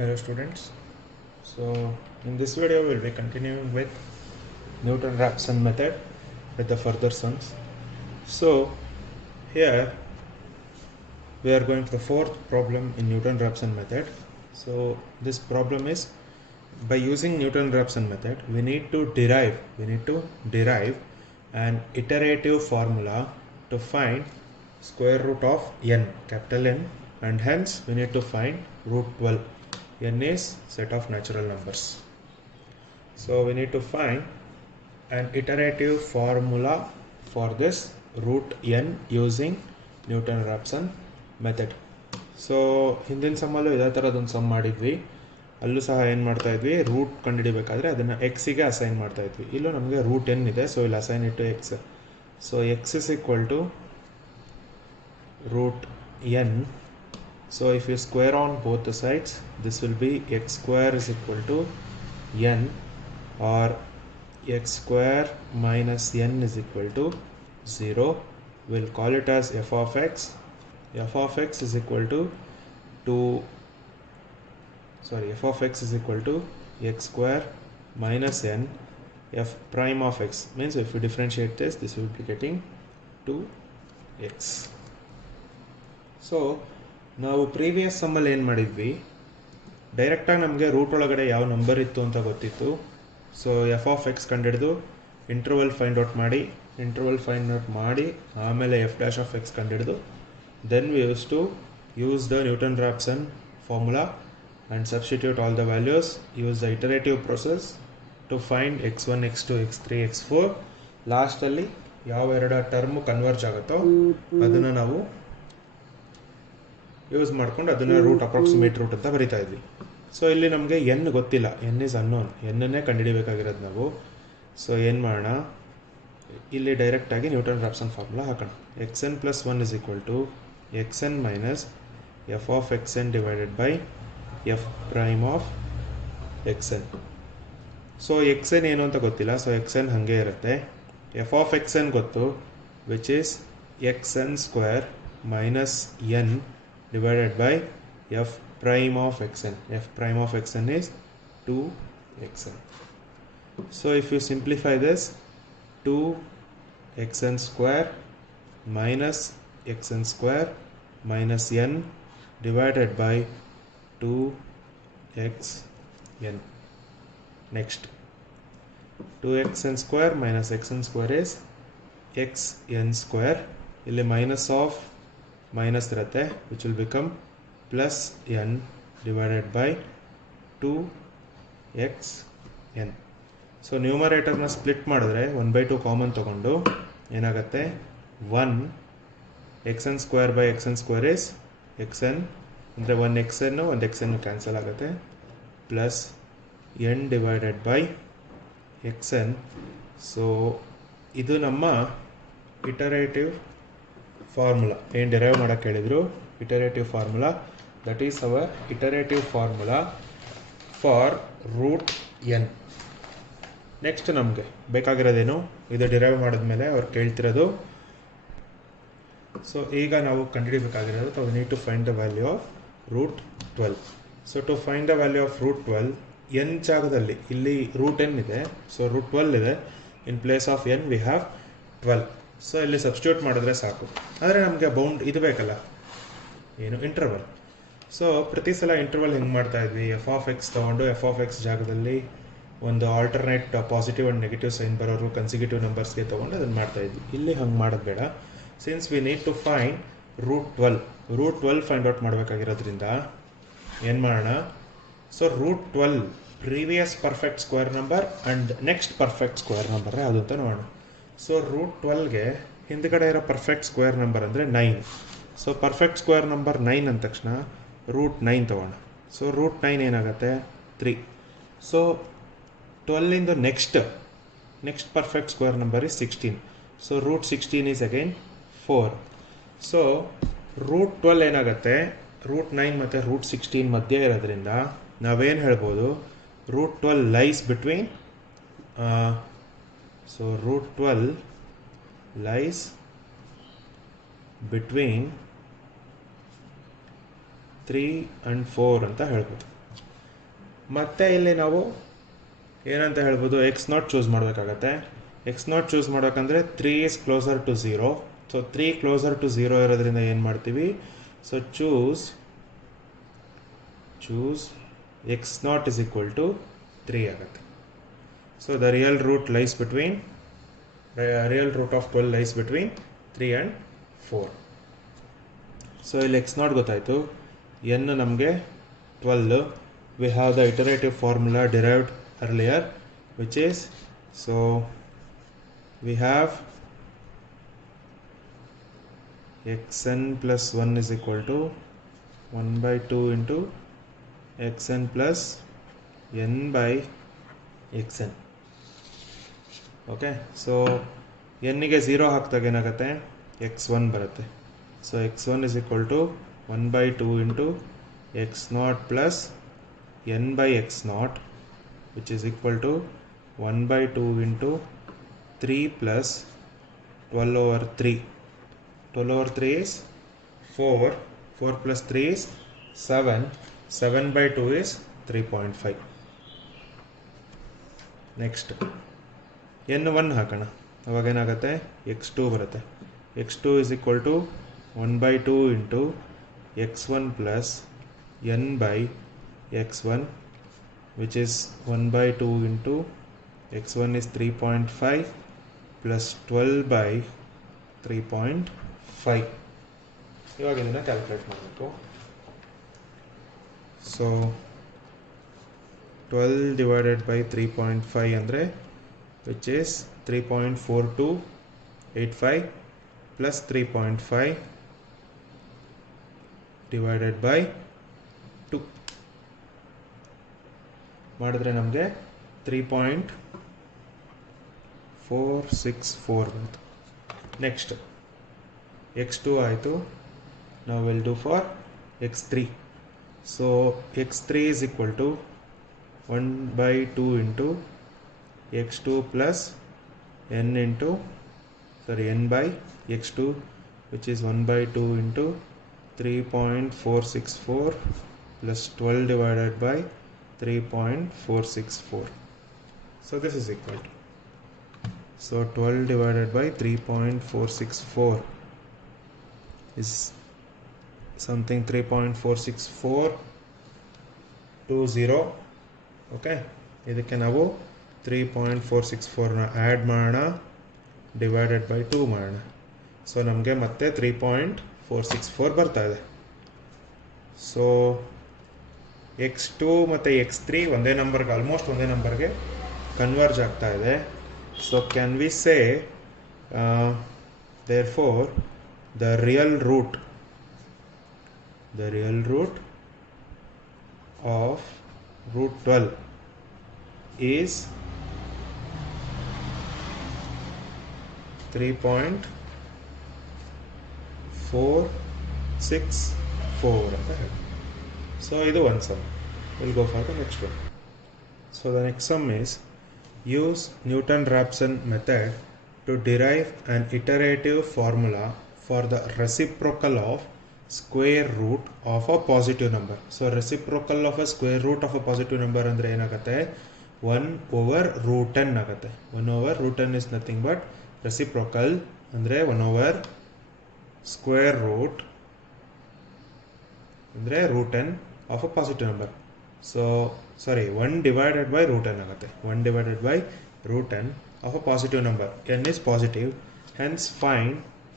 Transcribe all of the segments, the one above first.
Hello students. So in this video we'll be continuing with Newton-Raphson method with the further sums. So here we are going to the fourth problem in Newton-Raphson method. So this problem is, by using Newton-Raphson method we need to derive an iterative formula to find square root of n, capital N, and hence we need to find root 12. N is set of natural numbers. So we need to find an iterative formula for this root n using Newton-Raphson method. So ಹಿಂದಿನ ಸಮ್ಮಲ್ಲೂ ಇದೇ ಥರದೊಂದು some ಮಾಡಿದ್ವಿ. ಅಲ್ಲೂ ಸಹ ಏನು ಮಾಡ್ತಾ ಇದ್ವಿ, root ಕಂಡುಹಿಡಿಬೇಕಾದ್ರೆ ಅದನ್ನು ಎಕ್ಸಿಗೆ assign ಮಾಡ್ತಾ ಇದ್ವಿ. ಇಲ್ಲೂ ನಮಗೆ ರೂಟ್ ಎನ್ ಇದೆ, ಸೊ ಇಲ್ಲಿ ಅಸೈನ್ ಇಟ್ಟು x. So x is equal to root n. So if you square on both the sides, this will be x square is equal to n, or x square minus n is equal to 0. We'll call it as f of x. F of x is equal to f of x is equal to x square minus n. F prime of x means if we differentiate this will be getting 2x. So ನಾವು previous ಸಮ್ಮಲ್ಲಿ ಏನು ಮಾಡಿದ್ವಿ, ಡೈರೆಕ್ಟಾಗಿ ನಮಗೆ root ಒಳಗಡೆ ಯಾವ number ಇತ್ತು ಅಂತ ಗೊತ್ತಿತ್ತು. ಸೊ ಎಫ್ ಆಫ್ ಎಕ್ಸ್ ಕಂಡುಹಿಡಿದು ಇಂಟರ್ವಲ್ ಫೈಂಡ್ ಔಟ್ ಮಾಡಿ ಆಮೇಲೆ ಎಫ್ ಡ್ಯಾಶ್ ಆಫ್ ಎಕ್ಸ್ ಕಂಡುಹಿಡಿದು then we use to use the Newton Raphson formula and substitute all the values, use the iterative process to find x1 x2 x3 x4. ಲಾಸ್ಟಲ್ಲಿ ಯಾವ ಎರಡು term converge ಆಗುತ್ತೋ ಅದನ್ನು ನಾವು use ಮಾಡ್ಕೊಂಡು ಅದನ್ನು ರೂಟ್ ಅಪ್ರಾಕ್ಸಿಮೇಟ್ ರೂಟ್ ಅಂತ ಬರಿತಾ ಇದ್ವಿ. ಸೊ ಇಲ್ಲಿ ನಮಗೆ ಎನ್ ಗೊತ್ತಿಲ್ಲ, ಎನ್ ಇಸ್ ಅನ್ನೋನ್, ಎನ್ನನ್ನೇ ಕಂಡುಹಿಡಿಬೇಕಾಗಿರೋದು ನಾವು. ಸೊ ಏನು ಮಾಡೋಣ, ಇಲ್ಲಿ ಡೈರೆಕ್ಟಾಗಿ ನ್ಯೂಟನ್-ರಾಫ್ಸನ್ ಫಾರ್ಮುಲಾ ಹಾಕೋಣ. X n plus 1 is equal to x n minus f of x n divided by f prime of x n. So x n ಏನು ಅಂತ ಗೊತ್ತಿಲ್ಲ, ಸೊ ಎಕ್ಸ್ ಎನ್ ಹಾಗೆ ಇರುತ್ತೆ. ಎಫ್ ಆಫ್ ಎಕ್ಸ್ ಎನ್ ಗೊತ್ತು, which is x n square minus n divided by f prime of xn. F prime of xn is 2xn. So if you simplify this, 2xn square minus xn square minus n divided by 2xn. Next, 2xn square minus xn square is xn square. ಇಲ್ಲಿ minus of minus ಇರುತ್ತೆ, which will become plus n divided by 2xn. So ನ್ಯೂಮರೇಟರ್ನ split ಮಾಡಿದ್ರೆ 1/2 common ತೊಗೊಂಡು ಏನಾಗುತ್ತೆ, 1 xn square by xn square is xn, ಅಂದರೆ 1 xn 1 xn cancel ಆಗುತ್ತೆ, plus n divided by xn. So ಇದು ನಮ್ಮ ಇಟರೇಟಿವ್ ಫಾರ್ಮುಲಾ. ಏನು ಡಿರೈವ್ ಮಾಡೋಕ್ಕೆ ಹೇಳಿದ್ರು, iterative formula. That is our iterative formula for root N. Next ನಮಗೆ ಬೇಕಾಗಿರೋದೇನು, ಇದು ಡಿರೈವ್ ಮಾಡಿದ್ಮೇಲೆ ಅವ್ರು ಕೇಳ್ತಿರೋದು. ಸೊ ಈಗ ನಾವು ಕಂಡುಹಿಡಿಬೇಕಾಗಿರೋದು, we need to find the value of root 12. So to find the value of root 12, N ಜಾಗದಲ್ಲಿ ಇಲ್ಲಿ ರೂಟ್ ಎನ್ ಇದೆ, ಸೊ ರೂಟ್ 12 ಇದೆ. In place of N we have 12. So ಇಲ್ಲಿ ಸಬ್ಸ್ಟಿಟ್ಯೂಟ್ ಮಾಡಿದ್ರೆ ಸಾಕು. ಆದರೆ ನಮಗೆ ಬೌಂಡ್ ಇದು ಬೇಕಲ್ಲ, ಏನು, ಇಂಟರ್ವಲ್. ಸೊ ಪ್ರತಿ ಸಲ ಇಂಟರ್ವಲ್ ಹೆಂಗೆ ಮಾಡ್ತಾ ಇದ್ವಿ, ಎಫ್ ಆಫ್ ಎಕ್ಸ್ ತೊಗೊಂಡು ಎಫ್ ಆಫ್ ಎಕ್ಸ್ ಜಾಗದಲ್ಲಿ ಒಂದು alternate positive and negative sign ಬರೋರು ಕನ್ಸಿಕ್ಯೂಟಿವ್ ನಂಬರ್ಸ್ಗೆ ತೊಗೊಂಡು ಅದನ್ನು ಮಾಡ್ತಾ ಇದ್ವಿ. ಇಲ್ಲಿ ಹಂಗೆ ಮಾಡೋದು ಬೇಡ. Since we need to find root 12 find out ಮಾಡಬೇಕಾಗಿರೋದ್ರಿಂದ ಏನು ಮಾಡೋಣ, so root 12 previous perfect square number and next perfect square number ಯಾವುದು ಅಂತ ನೋಡೋಣ. ಸೊ ರೂಟ್ 12ಗೆ ಹಿಂದ್ಗಡೆ ಇರೋ ಪರ್ಫೆಕ್ಟ್ ಸ್ಕ್ವೇರ್ ನಂಬರ್ ಅಂದರೆ 9. ಸೊ ಪರ್ಫೆಕ್ಟ್ ಸ್ಕ್ವೇರ್ ನಂಬರ್ 9 ಅಂದ ತಕ್ಷಣ ರೂಟ್ 9 ತೊಗೋಣ. ಸೊ ರೂಟ್ 9 ಏನಾಗುತ್ತೆ, 3. ಸೊ 12ಇಂದು next perfect square number is 16. So root 16 is again 4. So root 12 ಏನಾಗುತ್ತೆ, ರೂಟ್ 9 ಮತ್ತು ರೂಟ್ 16 ಮಧ್ಯೆ ಇರೋದ್ರಿಂದ ನಾವೇನು ಹೇಳ್ಬೋದು, root 12 lies between, so root 12 lies between 3 and 4 ಅಂತ ಹೇಳ್ಬೋದು. ಮತ್ತೆ ಇಲ್ಲಿ ನಾವು ಏನಂತ ಹೇಳ್ಬೋದು, ಎಕ್ಸ್ ನಾಟ್ ಚೂಸ್ ಮಾಡಬೇಕಾಗತ್ತೆ. ಎಕ್ಸ್ ನಾಟ್ ಚೂಸ್ ಮಾಡಬೇಕಂದ್ರೆ 3 is closer to 0. So 3 closer to 0 ಇರೋದ್ರಿಂದ ಏನು ಮಾಡ್ತೀವಿ, so choose x naught is equal to 3 ಆಗುತ್ತೆ. So the real root of 12 lies between 3 and 4. So ಇಲ್ಲಿ ಎಕ್ಸ್ ನಾಟ್ ಗೊತ್ತಾಯಿತು, ಎನ್ ನಮಗೆ 12. We have the iterative formula derived earlier, which is, so we have xn plus 1 is equal to 1 by 2 into xn plus n by xn. okay, so n ಗೆ 0 ಹಾಕಿದಾಗ ಏನಾಗುತ್ತೆ, x1 ಬರುತ್ತೆ. So x1 is equal to 1 by 2 into x0 plus n by x0, which is equal to 1 by 2 into 3 plus 12 over 3. 12 over 3 is 4. 4 plus 3 is 7. 7 by 2 is 3.5. Next n1 ಹಾಕೋಣ. ಅವಾಗ ಏನಾಗುತ್ತೆ, x2 ಬರುತ್ತೆ. x2 is equal to 1 by 2 into x1 plus n by x1, which is 1 by 2 into x1 is 3.5 plus 12 by 3.5. ಇವಾಗ ಇದನ್ನು calculate ಮಾಡಬೇಕು. So 12 divided by 3.5 ಅಂದರೆ which is 3.4285 plus 3.5 divided by 2 ಮಾಡಿದ್ರೆ ನಮಗೆ 3.464 ಬಂತು. ನೆಕ್ಸ್ಟ್ x2 ಆಯಿತು. ನಾವು will do for x3. So x3 is equal to 1 by 2 into x2 plus n by x2, which is 1 by 2 into 3.464 plus 12 divided by 3.464. So this is equal to, so 12 divided by 3.464 is something 3.46420. okay, ಇದಕ್ಕೆ ನಾವು 3.464ನ add ಮಾಡೋಣ, divided by 2 ಮಾಡೋಣ. So ನಮಗೆ ಮತ್ತೆ 3.464 ಬರ್ತಾ ಇದೆ. So x2 ಮತ್ತು x3 ಒಂದೇ ನಂಬರ್ಗೆ, ಆಲ್ಮೋಸ್ಟ್ ಒಂದೇ ನಂಬರ್ಗೆ ಕನ್ವರ್ಜ್ ಆಗ್ತಾ ಇದೆ. So can we say therefore the real root of root 12 is 3.464 ಅಂತ ಹೇಳಿ. So ಇದು one sum. We'll go for the next one. So the next sum is, use Newton-Raphson method to derive an iterative formula for the reciprocal of square root of a positive number. So reciprocal of a square root of a positive number ಅಂದರೆ ಏನಾಗುತ್ತೆ, 1 over root 10 ಆಗುತ್ತೆ. 1 over root 10 is nothing but reciprocal ಅಂದರೆ 1 over square root ಅಂದರೆ root 10 of a positive number. So sorry, 1 divided by root 10 ಆಗುತ್ತೆ. 1 divided by root 10 of a positive number. n is positive, hence find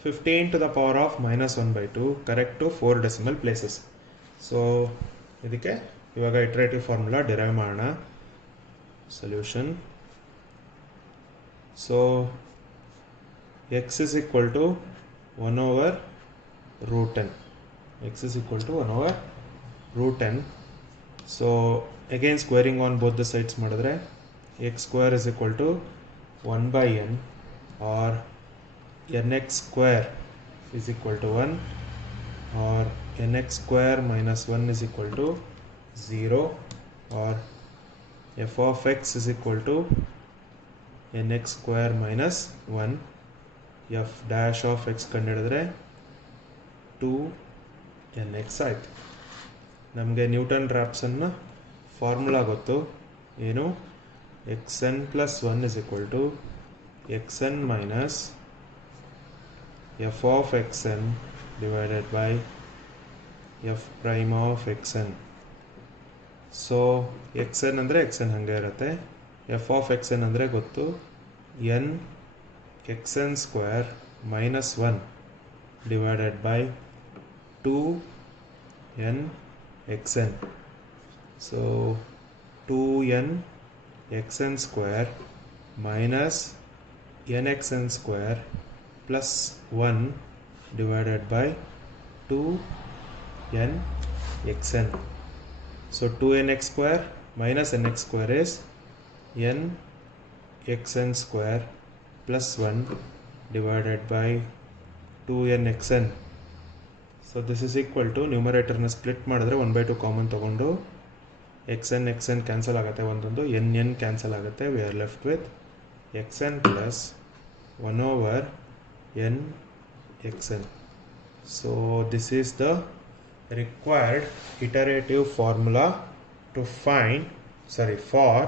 15 to the power of minus 1 by 2 correct to 4 decimal places. So ಇದಕ್ಕೆ ಇವಾಗ iterative formula derive ಮಾಡೋಣ. Solution. So x is equal to 1 over root 10. x is equal to 1 over root 10. So again squaring on both the sides ಮಾಡಿದ್ರೆ x square is equal to 1 by n, or nx square is equal to 1, or nx square minus 1 is equal to 0, or f of x is equal to nx square minus 1, f dash of x ಕಂಡುಹಿಡಿದ್ರೆ 2nx ಆಯಿತು. ನಮಗೆ Newton ರಾಪ್ಸನ್ನ formula ಗೊತ್ತು ಏನು, x n plus 1 is equal to x n minus f of x n divided by f prime of x n. So x n ಅಂದರೆ x n ಹಾಗೆ ಇರುತ್ತೆ, f of x n ಅಂದರೆ ಗೊತ್ತು n x n square minus 1 divided by 2n xn. So 2n xn square minus nxn square plus 1 divided by 2n xn. So 2nx square minus nx square is n xn square plus 1 divided by 2n xn. So this is equal to ನ್ಯೂಮರೇಟರ್ನ split ಮಾಡಿದ್ರೆ 1/2 common ತೊಗೊಂಡು xn xn cancel ಆಗುತ್ತೆ, ಒಂದೊಂದು n cancel ಆಗುತ್ತೆ. We are left with xn plus 1/n xn. So this is the required iterative formula to for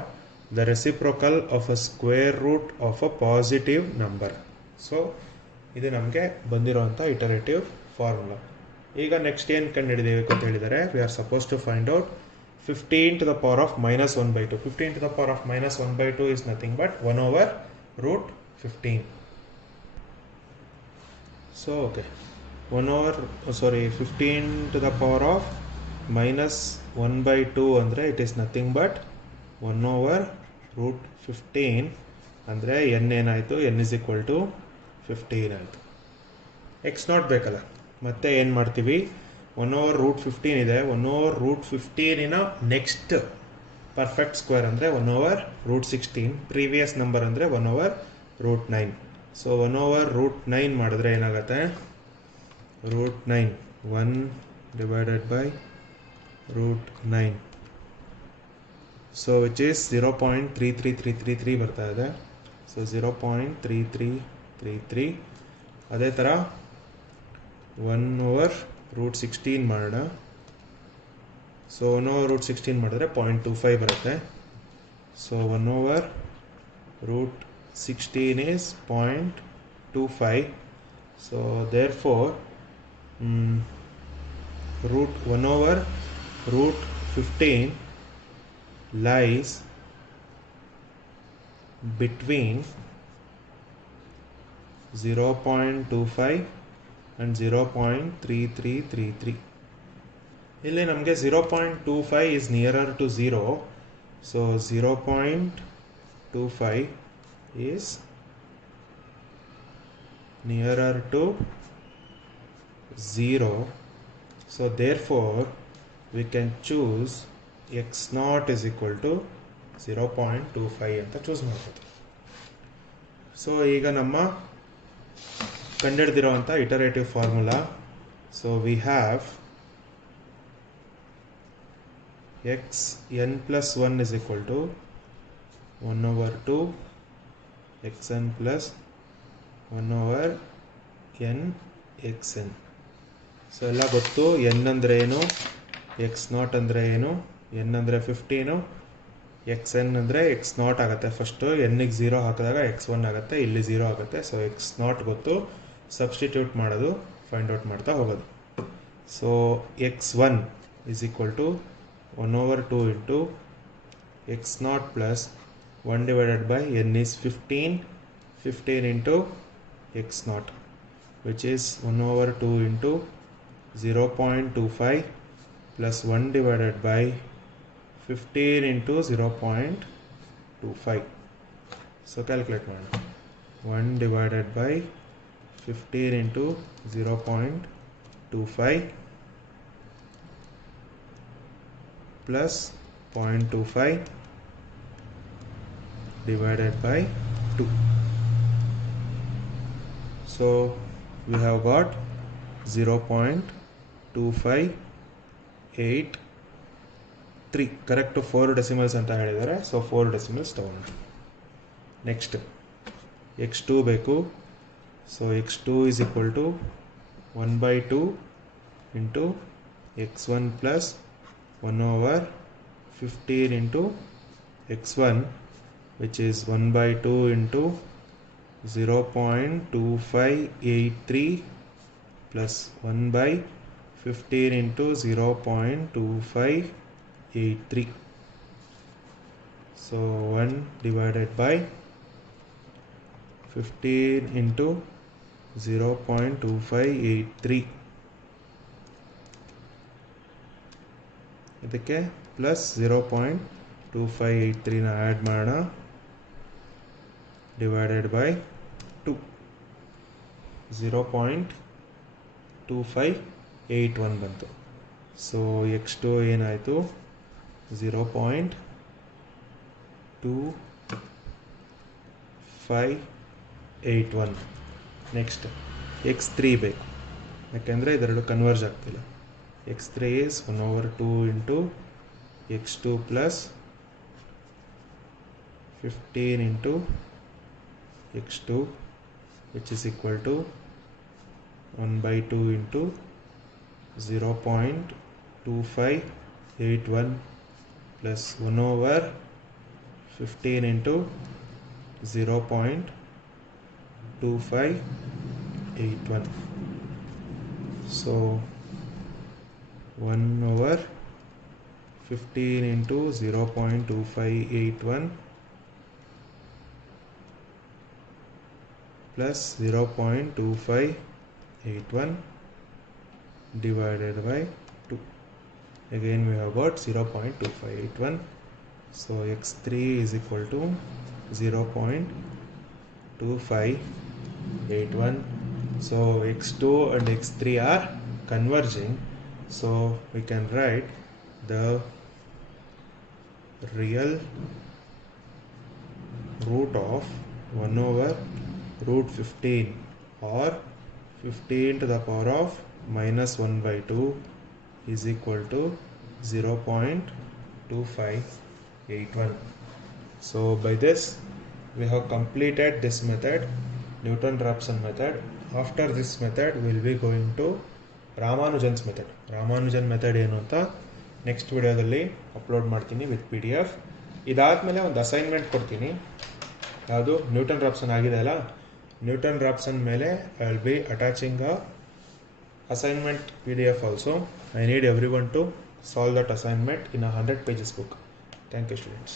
the reciprocal of a square root of a positive number. ಸೊ ಇದು ನಮಗೆ ಬಂದಿರೋಂಥ iterative formula. ಈಗ next ಏನು ಕಂಡುಹಿಡಿಯಬೇಕು ಅಂತ ಹೇಳಿದರೆ, we are suppose to find out 15 to the power of minus 1/2. 15 to the power of minus 1/2 is nothing but 1/√15. So okay, 15 to the power of minus 1/2 ಅಂದರೆ it is nothing but 1/√15 ಅಂದರೆ n ಏನಾಯಿತು, n is equal to 15 ಆಯಿತು. x0 ಬೇಕಲ್ಲ, ಮತ್ತೆ ಏನು ಮಾಡ್ತೀವಿ, 1/√15 ಇದೆ, 1/√15 next perfect square ಅಂದರೆ 1/√16, ಪ್ರೀವಿಯಸ್ ನಂಬರ್ ಅಂದರೆ 1/√9. ಸೊ 1/√9 ಮಾಡಿದ್ರೆ ಏನಾಗುತ್ತೆ, √9 1 divided by √9. So which is 0.33333 ಬರ್ತಾ ಇದೆ. ಸೊ 0.3333. ಅದೇ ಥರ 1/√16 ಮಾಡೋಣ. ಸೊ 1/√16 ಮಾಡಿದ್ರೆ 0.25 ಬರುತ್ತೆ. So 1/√16 is 0.25. So therefore 1/√15 lies between 0.25 and 0.3333. ಇಲ್ಲಿ ನಮಗೆ 0.25 is nearer to 0. So 0.25 is nearer to 0. So therefore we can choose x0 is equal to 0.25 ಅಂತ ಚೂಸ್ ಮಾಡ್ಬೋದು. ಸೊ ಈಗ ನಮ್ಮ ಕಂಡುಹಿಡಿದಿರುವಂಥ iterative formula. So we have xn plus 1 is equal to 1/2 xn plus 1/n xn. So ಎಲ್ಲ ಗೊತ್ತು, n ಅಂದರೆ ಏನು, x0 ಅಂದರೆ ಏನು, n ಅಂದರೆ 15, xn ಅಂದರೆ x0 ಆಗುತ್ತೆ. ಫಸ್ಟು n-ಗೆ 0 ಹಾಕಿದಾಗ x1 ಆಗುತ್ತೆ, ಇಲ್ಲಿ 0 ಆಗುತ್ತೆ. ಸೊ x0 ಗೊತ್ತು, ಸಬ್ಸ್ಟಿಟ್ಯೂಟ್ ಮಾಡೋದು, ಫೈಂಡ್ ಔಟ್ ಮಾಡ್ತಾ ಹೋಗೋದು. So x1 is equal to 1/2 into x0 plus 1 divided by n is 15 into x0, which is 1/2 into 0.25 plus 1 divided by 15 into 0.25. So calculate ಮಾಡೋಣ. 1 divided by 15 into 0.25 plus 0.25 divided by 2. So we have got 0.2583. Correct 4 decimals ಅಂತ ಹೇಳಿದ್ದಾರೆ. So 4 decimals ತಗೋಣ. Next x2 ಬೇಕು. So x2 is equal to 1/2 into x1 plus 1/15 15 into x1, which is 1 by 2 into 0.2583 plus 1 by 15 into 0.2583. So 1 divided by 15 into 0.2583 ಇದಕ್ಕೆ plus 0.2583ನ add ಮಾಡೋಣ divided by 2 0.2581 ಬಂತು. So x2 ಏನಾಯಿತು 0.2581. Next x3 ಬೇಕು, ಯಾಕೆಂದರೆ ಇದೆರಡು converge ಆಗ್ತಿಲ್ಲ. x3 is 1/2 into x2 plus 15 into x2, which is equal to 1 by 2 into 0.2581 plus 1/15 into 0.2581. So 1/15 into 0.2581 plus 0.2581 divided by 2. Again we have got 0.2581. So x3 is equal to 0.2581. So x2 and x3 are converging. So we can write the real root of 1/15 or 15 to the power of minus 1 by 2 is equal to 0.2581. So by this we have completed this method, Newton-Raphson method. After this method we will be going to Ramanujan's method. Ramanujan method ಏನು ಅಂತ next ವಿಡಿಯೋದಲ್ಲಿ upload ಮಾಡ್ತೀನಿ with PDF. ಇದಾದಮೇಲೆ ಒಂದು assignment ಕೊಡ್ತೀನಿ, ಯಾವುದು Newton-Raphson ಆಗಿದೆ ಅಲ್ಲ, ನ್ಯೂಟನ್-ರಾಪ್ಸನ್ ಮೇಲೆ I will be attaching a assignment PDF also. I need everyone to solve that assignment in a 100 pages book. Thank you students.